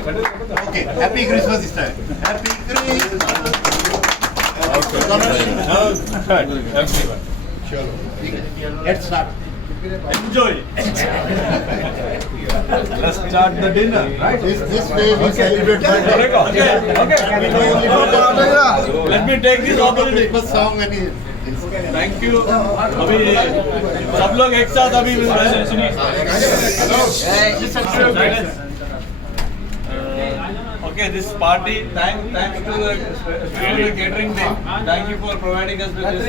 Okay, happy Christmas this time. Happy Christmas. Everyone. Let's start. Enjoy. Let's start the dinner, right? This way we celebrate birthday. Okay. Let me take this opportunity. Christmas song and Thank you. अभी सब लोग एक साथ अभी मिल रहे हैं. सुनिए. Okay, this party. Thanks to the catering team. Thank you for providing us with this.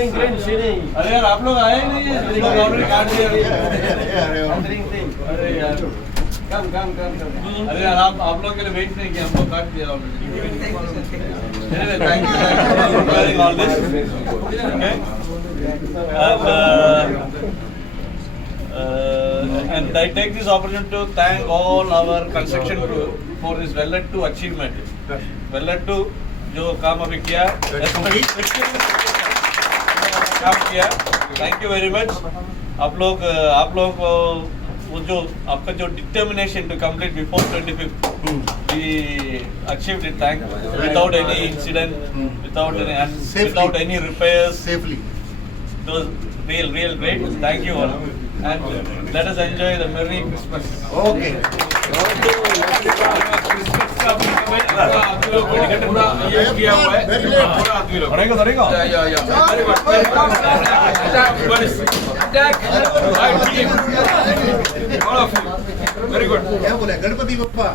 अरे यार आप लोग आए ही नहीं हैं. हम लोग ऑलरेडी काट दिया. अरे यार. कम. अरे यार आप लोग के लिए वेट नहीं किया. हम लोग काट दिया already. Anyway, thank you for preparing all this. Okay. And I take this opportunity to thank all our construction crew for this well-led to achievement. Well-led to जो काम अभी किया, काम किया. Thank you very much. आप लोग वो जो आपका जो determination to complete before 25th, we achieved it. Thank without any incident, without any repairs. safely. It was real great. Thank you all. And let us enjoy the Merry Christmas. Okay. धरेगा. क्या बोला गणपति बप्पा